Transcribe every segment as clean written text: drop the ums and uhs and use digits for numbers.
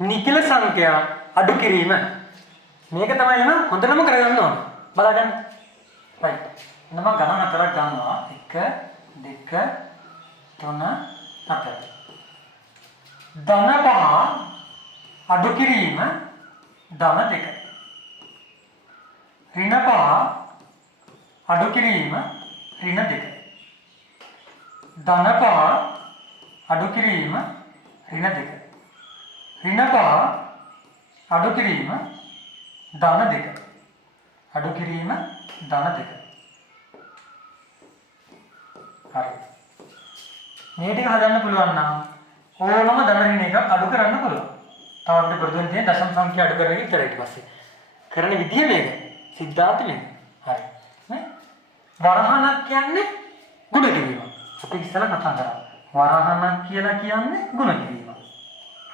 නිකිල සංඛ්‍යා අඩු කිරීම. මේක තමයි නම් හොඳටම කරගන්න ඕන. බලන්න. right. නම ගණන හතරක් ගන්නවා. 1 2 3 4. ධන 5 අඩු කිරීම ධන 2. ඍණ 5 අඩු කිරීම ඍණ 2. ධන 5 අඩු කිරීම ඍණ 2. ඍණ 5 අඩු කිරීම ධන 2. අඩු කිරීම ධන 2. හරි. මේ ටික හදන්න පුළුවන් නම් ඕනම ධන ඍණ එකක් අඩු කරන්න පුළුවන්. තව අපිට ප්‍රතිදින තියෙන දශම සංඛ්‍යා අඩු කරගෙන ඉතර ඊට පස්සේ කරන විදිය මේක. සිද්ධාන්ත මේක. හරි. නේ? වරහණක් කියන්නේ ගුණ කිරීම. අපි ඉස්සෙල්ලා කතා කරා. වරහණක් කියලා කියන්නේ ගුණ කිරීම.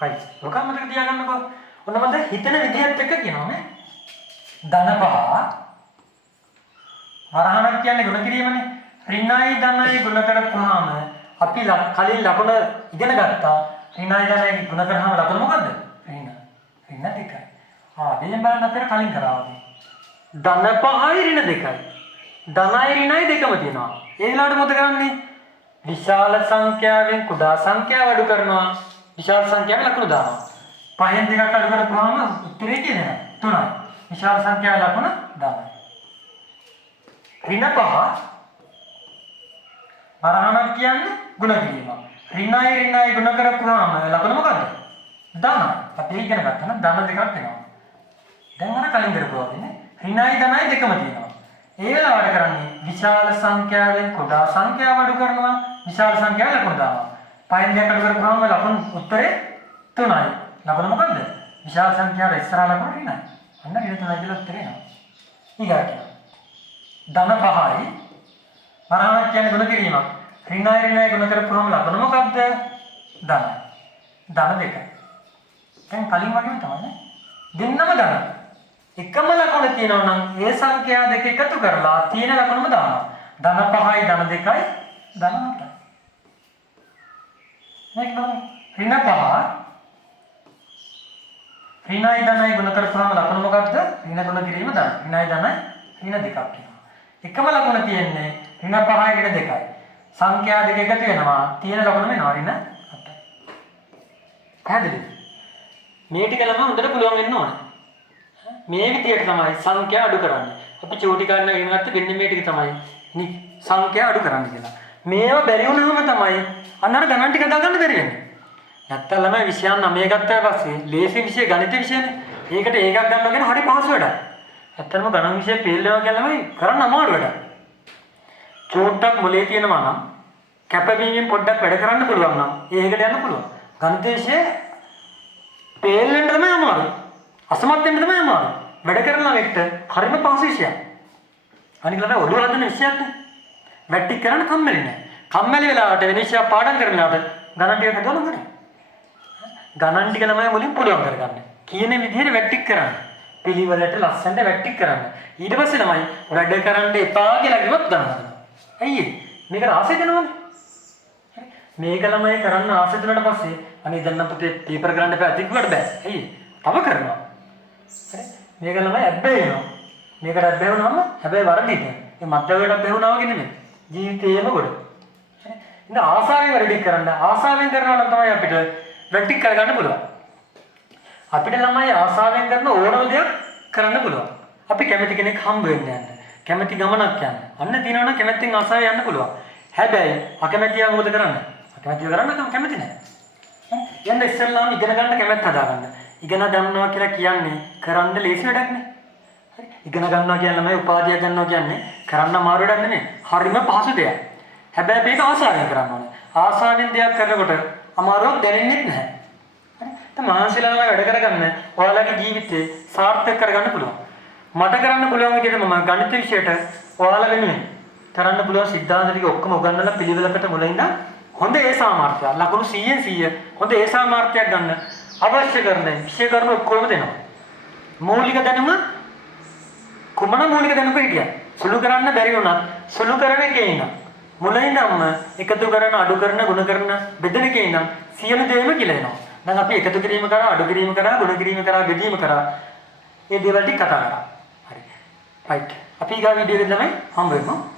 right. ඔක මතක තියාගන්නකෝ. ඔන්න මම හිතන විදිහත් එක්ක කියනවා නේ. ධන 5 වරහණක් කියන්නේ ගුණ කිරීමනේ. ඍණයි ධනයි ගුණ කරපුවාම අපි කලින් ලකුණ ඉගෙන ගත්තා. ඍණයි ධනයි ගුණ කරාම ලකුණ මොකද්ද? ඍණ 2යි. දෙයෙන් බලන්න අපිට කලින් කරා වගේ. ධන 5යි ඍණ 2යි. ධනයි ඍණයි දෙකම තියෙනවා. ඒ වෙලාවට මොකද කරන්නේ? විශාල සංඛ්‍යාවෙන් කුඩා සංඛ්‍යාව අඩු කරනවා. විශාල සංඛ්‍යාවේ ලකුණු දානවා. 5න් 2ක් අඩු කරපුවාම උත්තරේ කියනවා 3යි. විශාල සංඛ්‍යාවේ ලකුණ දානවා. ඍණ 5 වරහණක් කියන්නේ ගුණ කිරීම. ඍණයි ගුණ කරපුවාම ලකුණ මොකද්ද? ධන. අපි ඉගෙන ගත්තා නම් ධන දෙකක් වෙනවා. දැන් අර කලින් කරපුවා වගේ නේ. ඍණයි ධනයි දෙකම තියෙනවා. ඒ වෙලාවට කරන්නේ විශාල සංඛ්‍යාවෙන් කුඩා සංඛ්‍යාව අඩු කරනවා. විශාල සංඛ්‍යාව ලකුණු දානවා. 5න් 2ක් අඩු කරපුවාම ලකුණු උත්තරේ 3යි. ලකුණ මොකද්ද? විශාල සංඛ්‍යාව ඉස්සරහා ලකුණ ඍණයි. අන්න ඍණ 3යි කියලා උත්තරේ එනවා. ඊගාට ධන 5යි වරහණක් කියන්නේ ගුණ කිරීමක්. ඍණයි ගුණ කරපුවාම ලකුණ මොකද්ද? ධනයි. ධන 2යි. දැන් කලින් වගේම තමයි නේ. දෙන්නම ධන. එකම ලකුණ තියෙනවා නම් ඒ සංඛ්‍යා දෙක එකතු කරලා තියෙන ලකුණම දානවා. ධන 5යි ධන 2යි ධන 8යි. මේක බලන්න. ඍණ 5 ඍණයි ධනයි ගුණ කරපුවාම ලකුණ මොකද්ද? ඍණ ගුණ කිරීම ධන. ඍණයි ධනයි ඍණ දෙකක් කියනවා. එකම ලකුණ තියෙන්නේ ඍණ 5යි ඍණ 2යි. සංඛ්‍යා දෙක එකතු වෙනවා. තියෙන ලකුණ වෙනවා ඍණ 8යි. පැහැදිලිද? මේ ටික ළම හොඳට පුළුවන් වෙන්න ඕනේ. මේ විදියට තමයි සංඛ්‍යා අඩු කරන්නේ. අපි චෝටි කාරණා ඉගෙන ගත්ත මෙන්න මේ ටික තමයි සංඛ්‍යා අඩු කරන්න කියලා. මේව බැරි වුණාම තමයි අන්න අර ගණන් ටික දාගන්න බැරි වෙන්නේ. නැත්තම් ළමයි විෂයන් 9 ගත්තා පස්සේ ලේසි විෂය ගණිත විෂයනේ. ඒකට ඒකක් ගන්නවා කියන හරි පහසු වැඩක්. ඇත්තටම ගණන් විෂය ෆේල් වෙනවා කියලා ළමයි කරන්න අමාරු වැඩක්. චෝට්ටක් මොලේ තියෙනවා නම් කැපවීමෙන් පොඩ්ඩක් වැඩ කරන්න පුළුවන් නම් ඒකට යන්න පුළුවන්. ගණිත විෂය ෆේල් වෙන්න තමයි අමාරු. අසමත් වෙන්න තමයි අමාරු. වැඩ කරන ළමෙක්ට හරිම පහසු විෂයක්. අනික ළමයි ඔළුව හදන විෂයක් නේ. වැට්ටි කරන්න කම්මැලි නෑ. කම්මැලි වෙලාවට වෙන විෂය පාඩම් කරනකොට ගණන් ටික හදවන්න හරි. ගණන් ටික ළමයි මුලින් පුළුවන් කරගන්න. කියන විදිහට වැට්ටි කරන්න. පිළිවෙලට ලස්සනට වැට්ටි කරන්න. ඊට පස්සේ ළමයි වැඩ කරන්න එපා කියලා කිව්වොත් ගණන් හදනවා. ඇයි මේක ආසෙ දෙනවනේ. මේක ළමයි කරන්න ආසෙ දුන්නාට පස්සේ අනේ දැන් නම් පුතේ පේපර් කරන්න එපා ඇති කිව්වට බෑ. ඇයි? තව කරනවා. හරි? මේක ළමයි ඇබ්බැහි වෙනවා. මේකට ඇබ්බැහි වුණාම හැබැයි වරදිට. මේ මත්ද්‍රව්‍යයට ඇබ්බැහි වුණා වගේ නෙමෙයි. ජීවිතේම ගොඩ. හරි? ඉතින් ආසාවෙන් වැඩ ටික කරන්න. ආසාවෙන් කරනවා නම් තමයි අපිට වැඩ ටික කරගන්න පුළුවන්. අපිට ළමයි ආසාවෙන් කරන ඕනම දෙයක් කරන්න පුළුවන්. අපි කැමති කෙනෙක් හම්බ වෙන්න යන්න. කැමති ගමනක් යන්න. අන්න තියෙනවා නම් කැමැත්තෙන් ආසාවෙන් යන්න පුළුවන්. හැබැයි අකමැතියා මොකද කරන්නේ? අකමැතිව කරන්න කැමති නැහැ. යන්න ඉස්සෙල්ලාම ඉගෙන ගන්න කැමැත්ත හදාගන්න. ඉගෙන ගන්නවා කියලා කියන්නේ කරන්න ලේසි වැඩක් නේ. හරි. ඉගෙන ගන්නවා කියන්නේ ළමයි උපාධියක් ගන්නවා කියන්නේ කරන්න අමාරු වැඩක් නෙමෙයි. හරිම පහසු දෙයක්. හැබැයි මේක ආසාවෙන් කරන්න ඕනේ. ආසාවෙන් දෙයක් කරනකොට අමාරුවක් දැනෙන්නේ නැහැ. හරි. දැන් මහන්සියලා වැඩ කරගන්න ඔයාලගේ ජීවිතේ සාර්ථක කරගන්න පුළුවන්. මට කරන්න පුළුවන් විදිහට මම ගණිත විෂයට ඔයාලා වෙනුවෙන් කරන්න පුළුවන් සිද්ධාන්ත ටික ඔක්කොම උගන්වලා පිළිවෙලකට මුලින්ම හොඳ ඒ සාමර්ථ්‍ය ලකුණු 100න් 100 හොඳ ඒ සාමර්ථ්‍යයක් ගන්න අවශ්‍ය කරන විෂය කරුණු ඔක්කොම දෙනවා. මූලික දැනුම කුමන මූලික දැනුමක හිටියා. සුළු කරන්න බැරි වුණත් සුළු කරන එකේ ඉන්න. මුලින්ම එකතු කරන අඩු කරන ගුණ කරන බෙදෙන එකේ ඉන්න සියලු දේම කියලා එනවා. දැන් අපි එකතු කිරීම කරා, අඩු කිරීම කරා, ගුණ කිරීම කරා, බෙදීම කරා. මේ දේවල් ටික කතා කරා. හරි. රයිට්. අපි ඊගා වීඩියෝ එකේ තමයි හම්බ වෙමු.